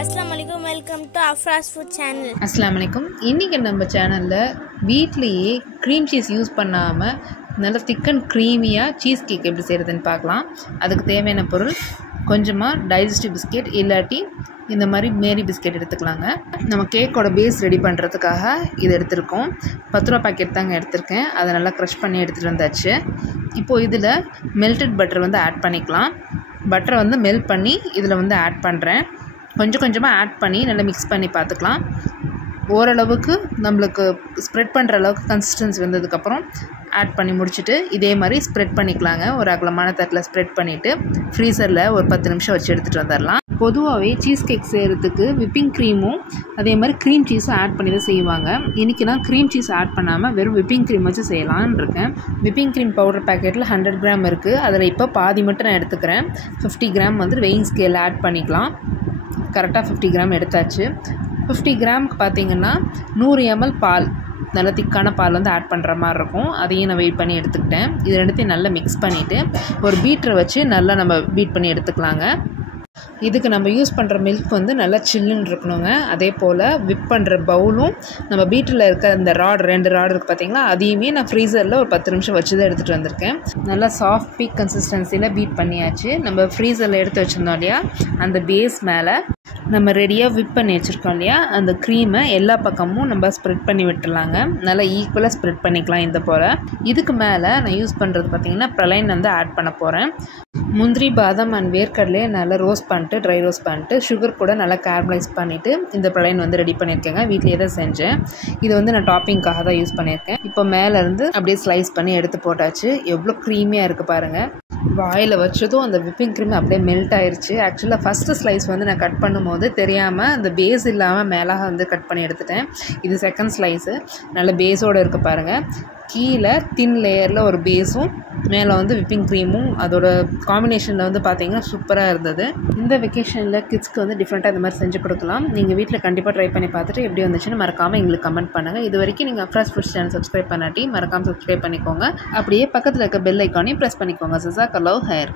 अस्सलाम वालेकुम, welcome to अफ्राज food channel. அஸ்ஸலாமு அலைக்கும். இன்றைக்கி நம்ம சேனலில் வீட்லேயே க்ரீம் சீஸ் யூஸ் பண்ணாமல் நல்லா திக் அண்ட் க்ரீமியாக சீஸ் கேக் எப்படி செய்கிறதுன்னு பார்க்கலாம். அதுக்கு தேவையான பொருள் கொஞ்சமாக டைஜஸ்டிவ் பிஸ்கெட், இல்லாட்டி இந்த மாதிரி மேரி பிஸ்கெட் எடுத்துக்கலாங்க. நம்ம கேக்கோட பேஸ் ரெடி பண்ணுறதுக்காக இது எடுத்திருக்கோம். 10 ரூபா பாக்கெட் தாங்க எடுத்திருக்கேன். அதை நல்லா க்ரஷ் பண்ணி எடுத்துகிட்டு வந்தாச்சு. இப்போது இதில் மெல்டட் பட்டர் ஆட் பண்ணிக்கலாம். பட்டரை மெல்ட் பண்ணி இதில் ஆட் பண்ணுறேன். கொஞ்சம் கொஞ்சமாக ஆட் பண்ணி நல்லா மிக்ஸ் பண்ணி பார்த்துக்கலாம். ஓரளவுக்கு நம்மளுக்கு ஸ்ப்ரெட் பண்ணுற அளவுக்கு கன்சிஸ்டன்சி வந்ததுக்கப்புறம் ஆட் பண்ணி முடிச்சுட்டு இதே மாதிரி ஸ்ப்ரெட் பண்ணிக்கலாங்க. ஒரு அகலமான தட்டில் ஸ்ப்ரெட் பண்ணிவிட்டு ஃப்ரீசரில் ஒரு 10 நிமிஷம் வச்சு எடுத்துகிட்டு வந்துடலாம். பொதுவாகவே சீஸ் கேக் செய்கிறதுக்கு விப்பிங் க்ரீமும் அதே மாதிரி க்ரீம் சீஸும் ஆட் பண்ணி தான் செய்வாங்க. இன்றைக்கி நான் க்ரீம் சீஸ் ஆட் பண்ணாமல் வெறும் விப்பிங் க்ரீம் வச்சு செய்யலான்னு இருக்கேன். விப்பிங் க்ரீம் பவுடர் பேக்கெட்டில் 100 கிராம் இருக்குது. அதில் இப்போ பாதி மட்டும் நான் எடுத்துக்கிறேன். 50 கிராம் வெயிங் ஸ்கேலில் ஆட் பண்ணிக்கலாம். கரெக்டாக 50 கிராம் எடுத்தாச்சு. 50 கிராமுக்கு பார்த்திங்கன்னா 100 ml பால், நல்லா திக்கான பால் ஆட் பண்ணுற மாதிரி இருக்கும். அதையும் நான் வெயிட் பண்ணி எடுத்துக்கிட்டேன். இது ரெண்டுத்தையும் நல்லா மிக்ஸ் பண்ணிவிட்டு ஒரு பீட்டரை வச்சு நல்லா நம்ம பீட் பண்ணி எடுத்துக்கலாங்க. இதுக்கு நம்ம யூஸ் பண்ணுற மில்க் நல்லா சில்லுன்னு இருக்கணுங்க. அதே போல் விப் பண்ணுற பவுலும் நம்ம பீட்டரில் இருக்க அந்த ராட் 2 ராட் இருக்குது பார்த்திங்களா, அதையுமே நான் ஃப்ரீசரில் ஒரு 10 நிமிஷம் வச்சு தான் எடுத்துகிட்டு வந்திருக்கேன். நல்லா சாஃப்ட் பீக் கன்சிஸ்டன்சியில் பீட் பண்ணியாச்சு. நம்ம ஃப்ரீசரில் எடுத்து வச்சுருந்தோம் இல்லையா, அந்த பேஸ் மேலே நம்ம ரெடியாக விப் பண்ணி வச்சுருக்கோம் இல்லையா, அந்த க்ரீமை எல்லா பக்கமும் நம்ம ஸ்ப்ரெட் பண்ணி விட்டுடலாங்க. நல்லா ஈக்குவலாக ஸ்ப்ரெட் பண்ணிக்கலாம். இந்த போல் இதுக்கு மேலே நான் யூஸ் பண்ணுறது பார்த்திங்கன்னா ப்ரலைன் ஆட் பண்ண போகிறேன். முந்திரி, பாதாம் அண்ட் வேர்க்கடலையே நல்லா ரோஸ்ட் பண்ணிட்டு, ட்ரை ரோஸ்ட் பண்ணிட்டு, சுகர் கூட நல்லா கேரமலைஸ் பண்ணிவிட்டு இந்த ப்ரலைன் ரெடி பண்ணியிருக்கேங்க. வீட்டிலே தான் செஞ்சேன். இது நான் டாப்பிங்காக தான் யூஸ் பண்ணியிருக்கேன். இப்போ மேலேருந்து அப்படியே ஸ்லைஸ் பண்ணி எடுத்து போட்டாச்சு. எவ்வளோ க்ரீமியாக இருக்குது பாருங்கள். வாயில் வச்சதும் அந்த விப்பிங் க்ரீம் அப்படியே மெல்ட் ஆயிடுச்சு. ஆக்சுவலாக ஃபஸ்ட்டு ஸ்லைஸ் நான் கட் பண்ணும்போது தெரியாமல் அந்த பேஸ் இல்லாமல் மேலாக கட் பண்ணி எடுத்துட்டேன். இது செகண்ட் ஸ்லைஸு. நல்ல பேஸோடு இருக்குது பாருங்கள். கீழே தின் லேயரில் ஒரு பேஸும் மேலே விப்பிங் க்ரீமும் அதோட காம்பினேஷனில் பார்த்தீங்கன்னா சூப்பராக இருந்தது. இந்த வெக்கேஷனில் கிட்ஸ்க்கு டிஃப்ரெண்ட்டாக இந்த மாதிரி செஞ்சு கொடுக்கலாம். நீங்கள் வீட்டில் கண்டிப்பாக ட்ரை பண்ணி பார்த்துட்டு எப்படி வந்துச்சுன்னு மறக்காமல் எங்களுக்கு கமெண்ட் பண்ணுங்கள். இது வரைக்கும் நீங்கள் அஃப்ராஸ் ஃபுட் சேனல் சப்ஸ்கிரைப் பண்ணாட்டி மறக்காமல் சப்ஸ்கிரைப் பண்ணிக்கோங்க. அப்படியே பக்கத்தில் இருக்க பெல் ஐக்கானையும் ப்ரெஸ் பண்ணிக்கோங்க. ஜஸாக்கல்லாஹு ஹைர்.